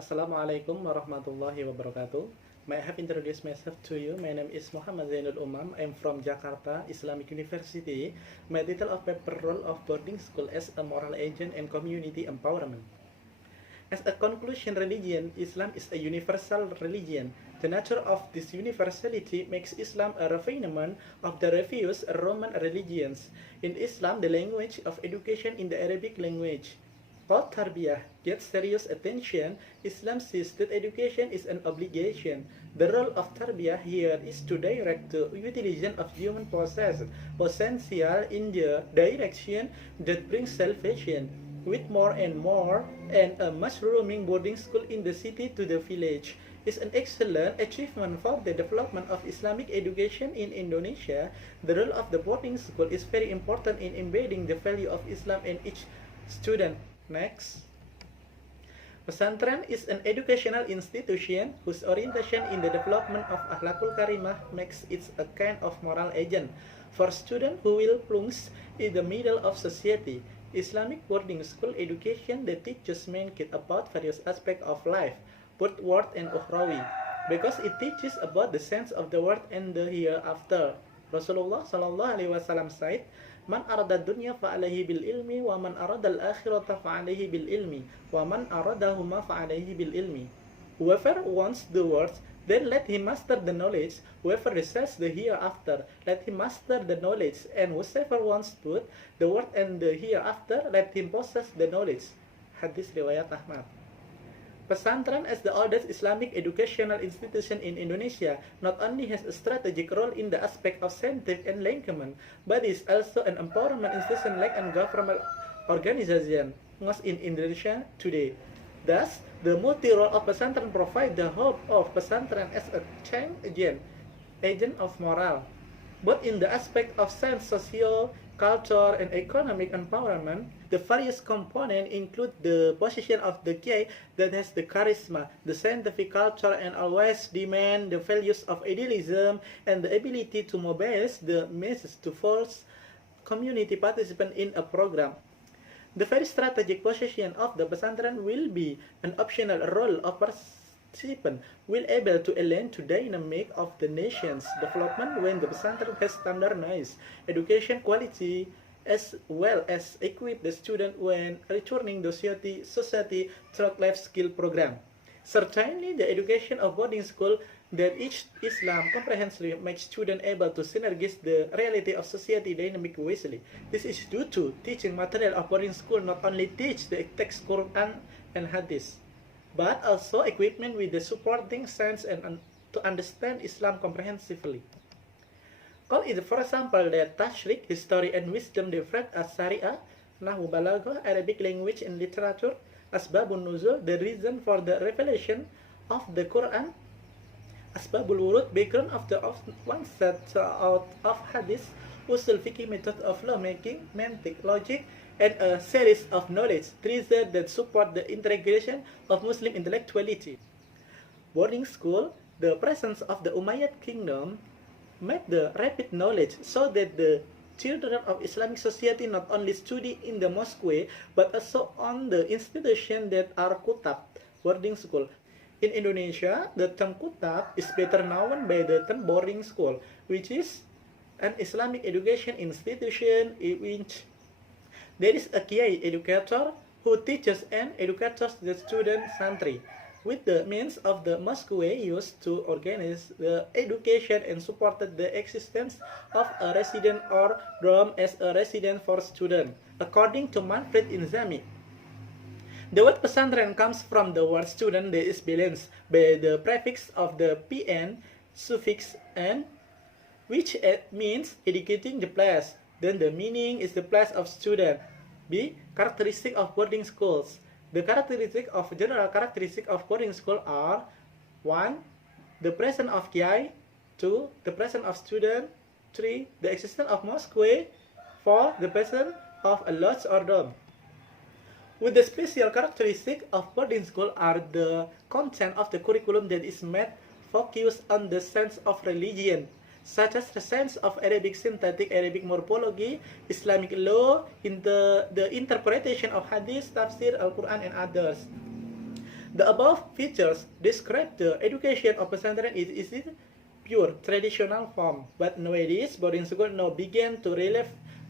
Assalamualaikum warahmatullahi wabarakatuh. May I have introduced myself to you? My name is Muhammad Zainul Umam. I'm from Jakarta Islamic University. My title of paper role of boarding school as a moral agent and community empowerment. As a conclusion religion, Islam is a universal religion. The nature of this universality makes Islam a refinement of the previous Roman religions. In Islam, the language of education in the Arabic language called tarbiyah gets serious attention. Islam sees that education is an obligation. The role of tarbiyah here is to direct the utilization of human potential in the direction that brings salvation. With more and a mushrooming boarding school in the city to the village is an excellent achievement for the development of Islamic education in Indonesia. The role of the boarding school is very important in embedding the value of Islam in each student. Next. Pesantren is an educational institution whose orientation in the development of akhlakul karimah makes it a kind of moral agent for students who will plunge in the middle of society. Islamic boarding school education that teaches main kids about various aspects of life, both world and ukhrawi, because it teaches about the sense of the world and the hereafter. Rasulullah Shallallahu Alaihi Wasallam said, "Man arada dunya fa'alaihi bil ilmi, wa man arada al akhirata fa'alaihi bil ilmi, wa man aradahuma fa'alaihi bil ilmi." Whoever wants the world, then let him master the knowledge. Whoever desires the hereafter, let him master the knowledge. And whoever wants both the world and the hereafter, let him possess the knowledge. Hadis riwayat Ahmad. Pesantren as the oldest Islamic educational institution in Indonesia not only has a strategic role in the aspect of scientific enlightenment, but is also an empowerment institution like a government organization most in Indonesia today. Thus, the multi-role of pesantren provide the hope of pesantren as a change agent of moral, both in the aspect of science, social, culture, and economic empowerment. The various components include the position of the kiai that has the charisma, the scientific culture, and always demand the values of idealism and the ability to mobilize the masses to force community participant in a program. The very strategic position of the pesantren will be an optional role of participant will able to align to dynamic of the nation's development when the pesantren has standardized education quality as well as equip the student when returning to society through life skill program. Certainly, the education of boarding school that each Islam comprehensively makes students able to synergize the reality of society dynamic wisely. This is due to teaching material of boarding school not only teach the text Quran and Hadith, but also equipment with the supporting science and to understand Islam comprehensively. Call it, for example, the Tashriq, history and wisdom developed as Sharia, Nahwu Balaghah, Arabic language and literature, Asbabun Nuzul, the reason for the revelation of the Quran, Asbabul Wurud, background of the one set out of Hadith, Usul Fiqh, method of lawmaking, mantiq, logic, and a series of knowledge treasures that support the integration of Muslim intellectuality. Boarding school, the presence of the Umayyad kingdom, made the rapid knowledge so that the children of Islamic society not only study in the mosque but also on the institution that are kutab, boarding school. In Indonesia, the term kutab is better known by the term boarding school, which is an Islamic education institution in which there is a kiai educator who teaches and educates the student santri with the means of the mosque used to organize the education and supported the existence of a resident or dorm as a residence for students. According to Manfred Inzami, the word pesantren comes from the word student that is balanced by the prefix of the pn suffix n, which means educating the place. Then the meaning is the place of student. B. Characteristic of boarding schools. The general characteristic of boarding school are 1. The presence of kiai, 2. The presence of student, 3. The existence of mosque, 4. The presence of a lodge or dorm. With the special characteristic of boarding school are the content of the curriculum that is made focus on the sense of religion, such as the sense of Arabic synthetic, Arabic morphology, Islamic law, the interpretation of hadith, tafsir, Al-Quran, and others. The above features describe the education of pesantren is in pure traditional form, but nowadays boarding school now began to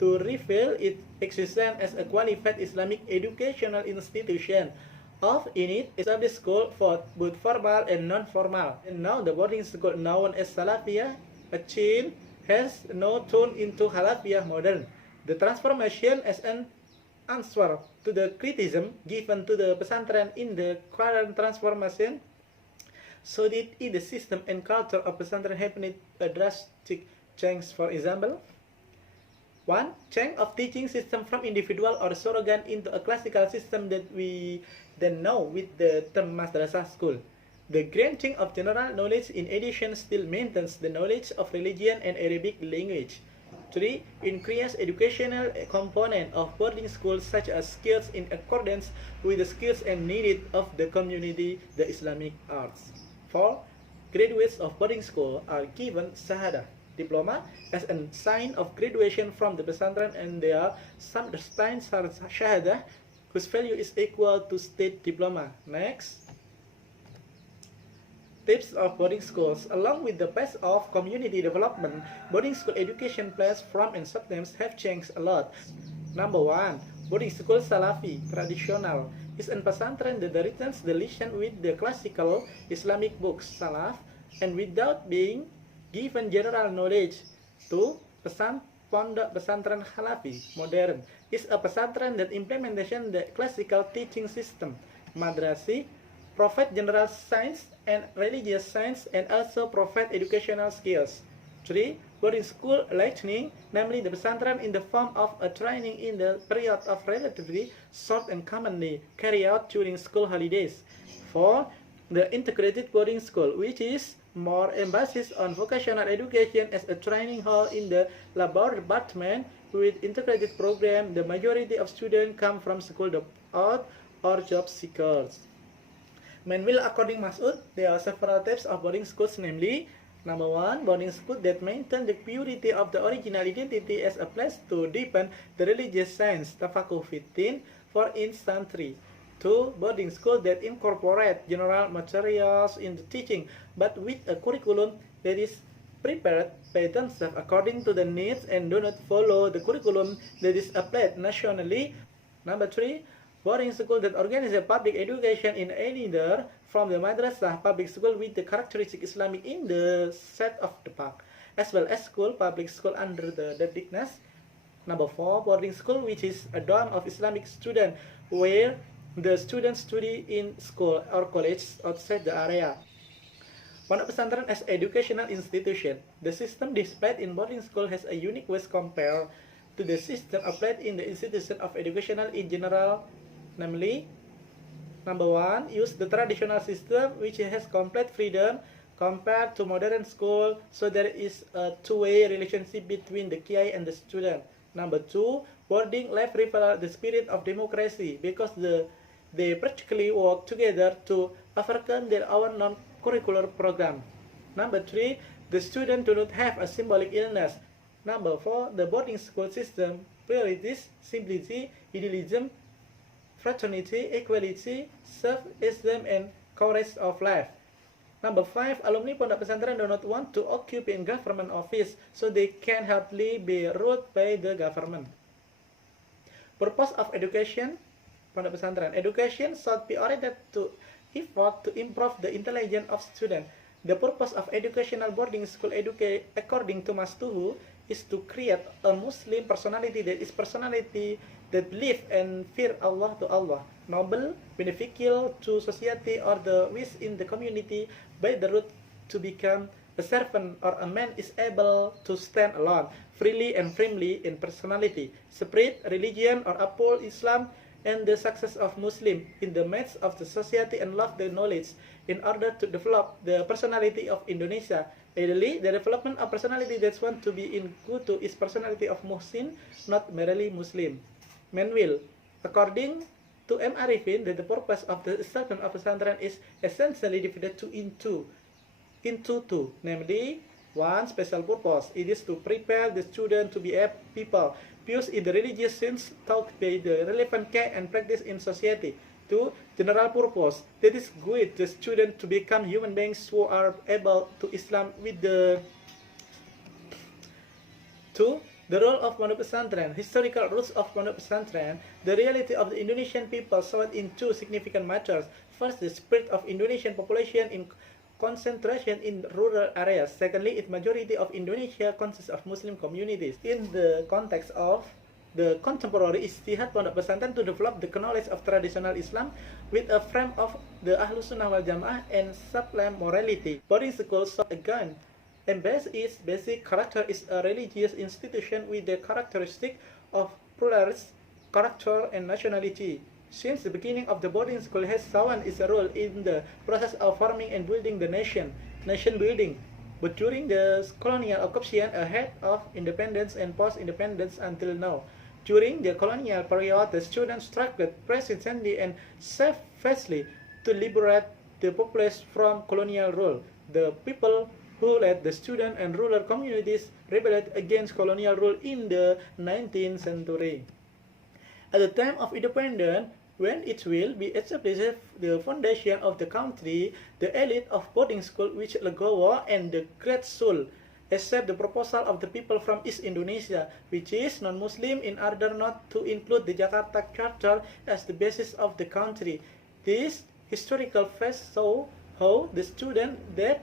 reveal its existence as a qualified Islamic educational institution of in it established school for both formal and non-formal. And now the boarding school known as Salafiyah, a chain, has now turned into Halafiyah modern. The transformation as an answer to the criticism given to the pesantren in the current transformation, so did in the system and culture of pesantren happened a drastic change. For example, one, change of teaching system from individual or surrogate into a classical system that we then know with the term madrasah school. The granting of general knowledge in addition still maintains the knowledge of religion and Arabic language. 3. Increase educational component of boarding schools such as skills in accordance with the skills and needs of the community, the Islamic arts. 4. Graduates of boarding school are given shahada, diploma, as a sign of graduation from the pesantren, and there are some shahada whose value is equal to state diploma. Next. Tips of boarding schools. Along with the pace of community development, boarding school education plans from and sometimes have changed a lot. Number 1. Boarding school Salafi, traditional, is an pesantren that returns the lesson with the classical Islamic books, Salaf, and without being given general knowledge. 2. Pondok pesantren Halafi, modern, is a pesantren that implementation the classical teaching system, madrasi, provide general science and religious science, and also provide educational skills. 3. Boarding school learning, namely the pesantren in the form of a training in the period of relatively short and commonly carried out during school holidays. 4. The integrated boarding school, which is more emphasis on vocational education as a training hall in the labor department with integrated program. The majority of students come from school out or job seekers. Meanwhile, according Mas'ud, there are several types of boarding schools, namely, number 1, boarding school that maintain the purity of the original identity as a place to deepen the religious science, tafakuh fitin, for instance 3. 2. Boarding school that incorporate general materials in the teaching, but with a curriculum that is prepared by themselves according to the needs and do not follow the curriculum that is applied nationally. Number 3. Boarding school that organize public education in either from the madrasah public school with the characteristic Islamic in the set of the park, as well as school public school under the dignity. Number 4. Boarding school which is a dorm of Islamic student where the students study in school or college outside the area. Pondok pesantren as educational institution. The system displayed in boarding school has a unique ways compared to the system applied in the institution of educational in general. Namely, number 1, use the traditional system which has complete freedom compared to modern school, so there is a two-way relationship between the kiai and the student. Number 2, boarding life reveal the spirit of democracy because they practically work together to overcome their own non-curricular program. Number 3, the students do not have a symbolic illness. Number 4, the boarding school system priorities simplicity, idealism, fraternity, equality, self-esteem, and courage of life. Number 5, alumni pondok pesantren do not want to occupy in government office, so they can hardly be ruled by the government. Purpose of education, pondok pesantren. Education should be oriented to effort to improve the intelligence of students. The purpose of educational boarding school according to Mastuhu is to create a Muslim personality that believe and fear Allah to Allah, noble, beneficial to society or the wish in the community by the route to become a servant or a man is able to stand alone, freely and firmly in personality, spread religion or uphold Islam and the success of Muslim in the midst of the society and love the knowledge in order to develop the personality of Indonesia. Ideally, the development of personality that want to be in good to is personality of Muhsin, not merely Muslim. Meanwhile, according to M. Arifin, that the purpose of the establishment of pesantren is essentially divided into two, namely, 1. Special purpose. It is to prepare the student to be a people, pious in the religious sense, taught by the relevant care and practice in society. to general purpose. That is good the student to become human beings who are able to Islam with the 2. The role of Pondok Pesantren. Historical roots of Pondok Pesantren. The reality of the Indonesian people showed in two significant matters. First, the spread of Indonesian population in concentration in rural areas. Secondly, its majority of Indonesia consists of Muslim communities. In the context of the contemporary ijtihad Pondok Pesantren to develop the knowledge of traditional Islam with a frame of the Ahlus Sunnah wal Jamaah and sublime morality. Boarding school so again embeds its basic character is a religious institution with the characteristic of pluralist character and nationality. Since the beginning of the boarding school has shown its role in the process of forming and building the nation building. But during the colonial occupation ahead of independence and post-independence until now. During the colonial period, the students struggled persistently and steadfastly to liberate the populace from colonial rule. The people who led the student and rural communities rebelled against colonial rule in the 19th century. At the time of independence, when it will be established the foundation of the country, the elite of boarding school which Legowo and the Great Sul accept the proposal of the people from East Indonesia, which is non-Muslim, in order not to include the Jakarta Charter as the basis of the country. This historical phase show how the students that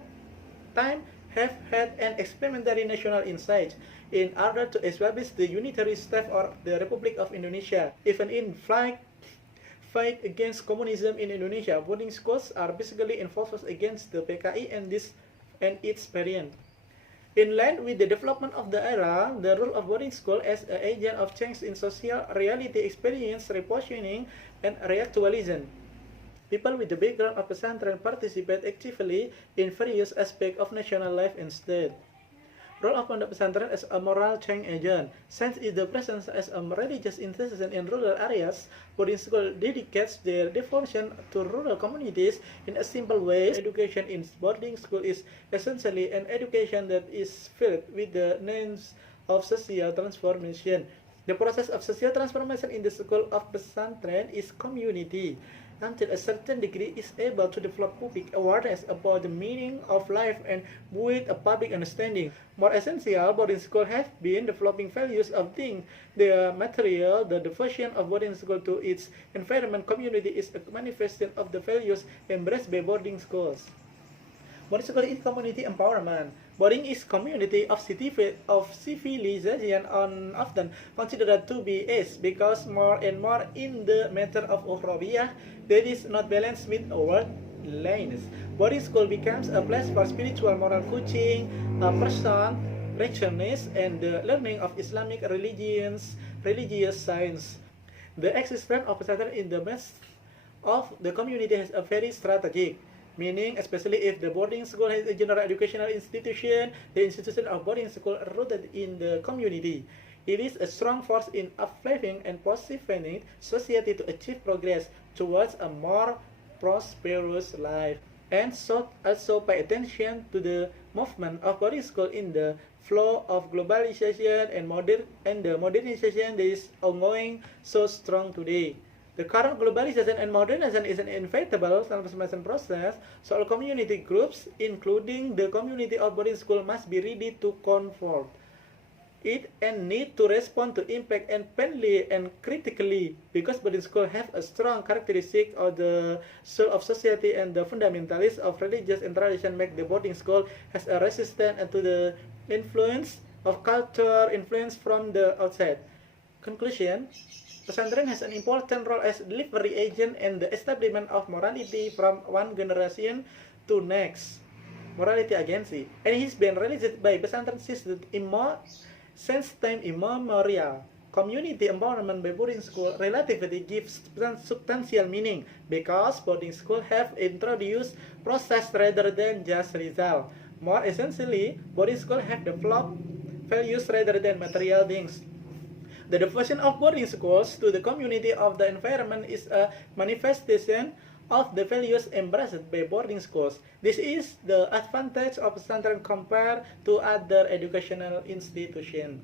time have had an experimentary national insight in order to establish the unitary state or the Republic of Indonesia. Even in fight against communism in Indonesia, boarding schools are basically enforced against the PKI and its variant. In line with the development of the era, the role of boarding school as an agent of change in social reality experience repositioning and reactualism. People with the background of pesantren participate actively in various aspects of national life and state. Role of Pondok Pesantren as a moral change agent. Since its presence as a religious institution in rural areas, boarding school dedicates their devotion to rural communities in a simple way. Education in boarding school is essentially an education that is filled with the names of social transformation. The process of social transformation in the school of Pesantren is community. Until a certain degree is able to develop public awareness about the meaning of life and build a public understanding. More essential, boarding school have been developing values of things. The material, the devotion of boarding school to its environment community is a manifestation of the values embraced by boarding schools. Boarding school is community empowerment. Boarding is community of civilization and often considered to be ace because more and more in the matter of Ukhrawiyah that is not balanced with worldliness. Boarding school becomes a place for spiritual moral coaching, person, righteousness, and the learning of Islamic religious science. The existence of pesantren in the midst of the community has a very strategic meaning, especially if the boarding school is a general educational institution. The institution of boarding school rooted in the community. It is a strong force in uplifting and positioning society to achieve progress towards a more prosperous life. And so also pay attention to the movement of boarding school in the flow of globalization and the modernization that is ongoing so strong today. The current globalization and modernization is an inevitable transformation process, so all community groups, including the community of boarding school, must be ready to confront it and need to respond to impact and painfully and critically, because boarding school have a strong characteristic of the soul of society, and the fundamentalists of religious and tradition make the boarding school as a resistance to the influence of culture influence from the outside. Conclusion: pesantren has an important role as delivery agent and the establishment of morality from one generation to next. Morality agency, and it has been realized by pesantren since time immemorial. Community empowerment by boarding school relatively gives substantial meaning because boarding school have introduced process rather than just result. More essentially, boarding school have developed values rather than material things. The devotion of boarding schools to the community of the environment is a manifestation of the values embraced by boarding schools. This is the advantage of pesantren compared to other educational institutions.